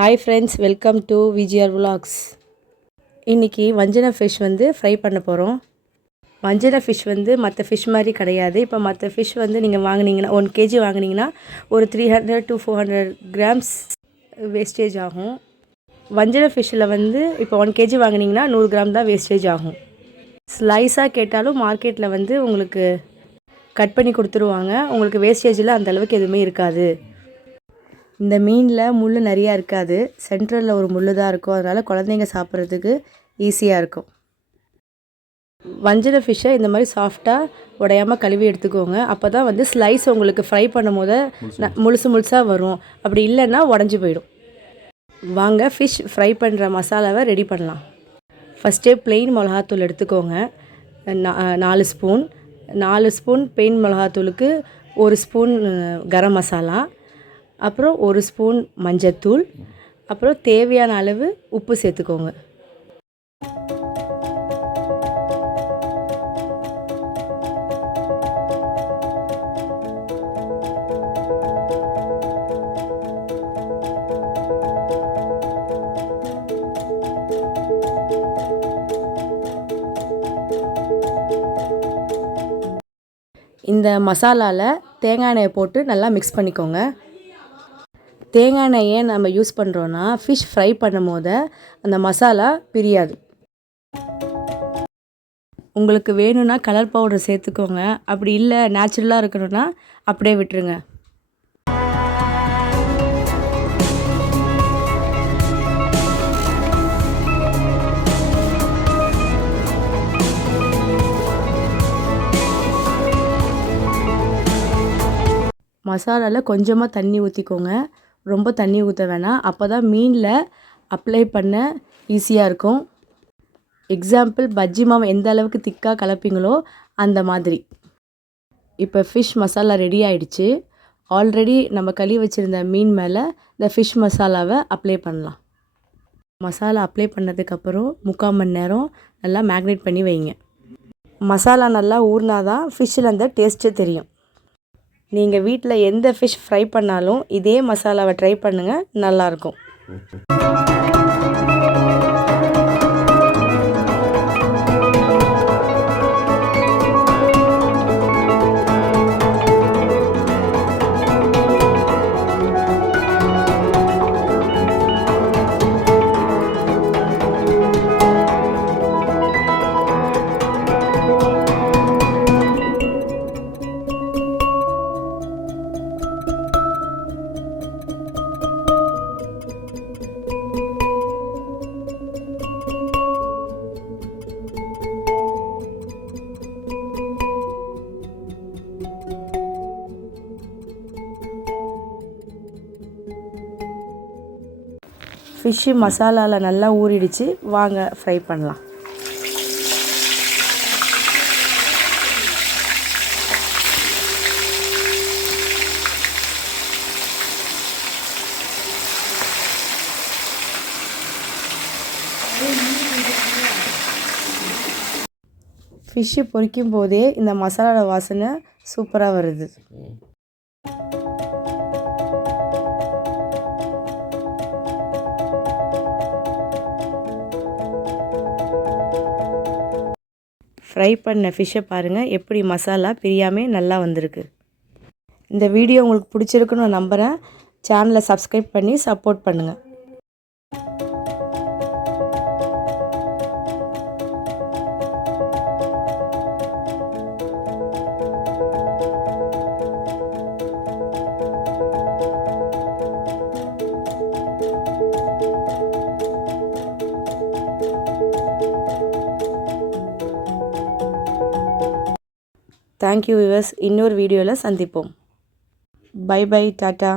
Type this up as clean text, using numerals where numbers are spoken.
Hi friends, welcome to VGR Vlogs. இன்னைக்கு வஞ்சன fish fry பண்ண போகிறோம். வஞ்சன ஃபிஷ் மற்ற ஃபிஷ் மாதிரி கிடையாது. இப்போ மற்ற ஃபிஷ் நீங்கள் வாங்குனீங்கன்னா 1 kg வாங்குனீங்கன்னா ஒரு 300 to 400 grams வேஸ்டேஜ் ஆகும். வஞ்சன ஃபிஷ்ஷில் இப்போ 1 kg வாங்குனீங்கன்னா 100 கிராம் தான் வேஸ்டேஜ் ஆகும். ஸ்லைஸாக கேட்டாலும் மார்க்கெட்டில் உங்களுக்கு கட் பண்ணி கொடுத்துருவாங்க. உங்களுக்கு வேஸ்டேஜில் அந்தளவுக்கு எதுவுமே இருக்காது. இந்த மீனில் முள் நிறையா இருக்காது. சென்ட்ரலில் ஒரு முள் தான் இருக்கும். அதனால் குழந்தைங்க சாப்பிட்றதுக்கு ஈஸியாக இருக்கும். வஞ்சன ஃபிஷ்ஷை இந்த மாதிரி சாஃப்டாக உடையாமல் கழுவி எடுத்துக்கோங்க. அப்போ தான் ஸ்லைஸ் உங்களுக்கு ஃப்ரை பண்ணும் போது முழுசாக வரும். அப்படி இல்லைன்னா உடஞ்சி போயிடும். வாங்க ஃபிஷ் ஃப்ரை பண்ணுற மசாலாவை ரெடி பண்ணலாம். ஃபஸ்ட்டே ப்ளெயின் மிளகாத்தூள் எடுத்துக்கோங்க. 4 spoon. 4 spoon plain மிளகாத்தூளுக்கு 1 spoon garam masala, அப்புறம் 1 ஸ்பூன் மஞ்சத்தூள், அப்புறம் தேவையான அளவு உப்பு சேர்த்துக்கோங்க. இந்த மசாலாவில் தேங்காய் எண்ணெயை போட்டு நல்லா மிக்ஸ் பண்ணிக்கோங்க. தேங்காய் எண்ணெய் ஏன் நம்ம யூஸ் பண்ணுறோன்னா ஃபிஷ் ஃப்ரை பண்ணும் போது அந்த மசாலா பிரியாது. உங்களுக்கு வேணும்னா கலர் பவுடர் சேர்த்துக்கோங்க. அப்படி இல்லை நேச்சுரலாக இருக்கணும்னா அப்படியே விட்டுருங்க. மசாலாவில் கொஞ்சமாக தண்ணி ஊற்றிக்கோங்க. ரொம்ப தண்ணி ஊற்ற வேணாம். அப்போ தான் மீனில் அப்ளை பண்ண ஈஸியாக இருக்கும். எக்ஸாம்பிள் பஜ்ஜி மாவு எந்த அளவுக்கு திக்காக கலப்பீங்களோ அந்த மாதிரி. இப்போ ஃபிஷ் மசாலா ரெடி ஆகிடுச்சு. ஆல்ரெடி நம்ம கழுவி வச்சுருந்த மீன் மேலே இந்த ஃபிஷ் மசாலாவை அப்ளை பண்ணலாம். மசாலா அப்ளை பண்ணதுக்கப்புறம் 3/4 மணி நேரம் நல்லா மேக்னேட் பண்ணி வைங்க. மசாலா நல்லா ஊறினா தான் ஃபிஷ்ஷில் அந்த டேஸ்ட்டு தெரியும். நீங்கள் வீட்டில் எந்த ஃபிஷ் ஃப்ரை பண்ணாலும் இதே மசாலாவை ட்ரை பண்ணுங்கள், நல்லாயிருக்கும். ஃபிஷ்ஷு மசாலாவில் நல்லா ஊறிடுச்சு. வாங்க ஃப்ரை பண்ணலாம். ஃபிஷ்ஷு பொரிக்கும் போதே இந்த மசாலா வாசனை சூப்பராக வருது. ஃப்ரை பண்ண ஃபிஷ்ஷை பாருங்கள், எப்படி மசாலா பிரியாமல் நல்லா வந்திருக்கு. இந்த வீடியோ உங்களுக்கு பிடிச்சிருக்குன்னு நான் நம்புகிறேன். சேனலை சப்ஸ்கிரைப் பண்ணி சப்போர்ட் பண்ணுங்கள். Thank you viewers. இன்னொரு வீடியோவில் சந்திப்போம். Bye bye, tata.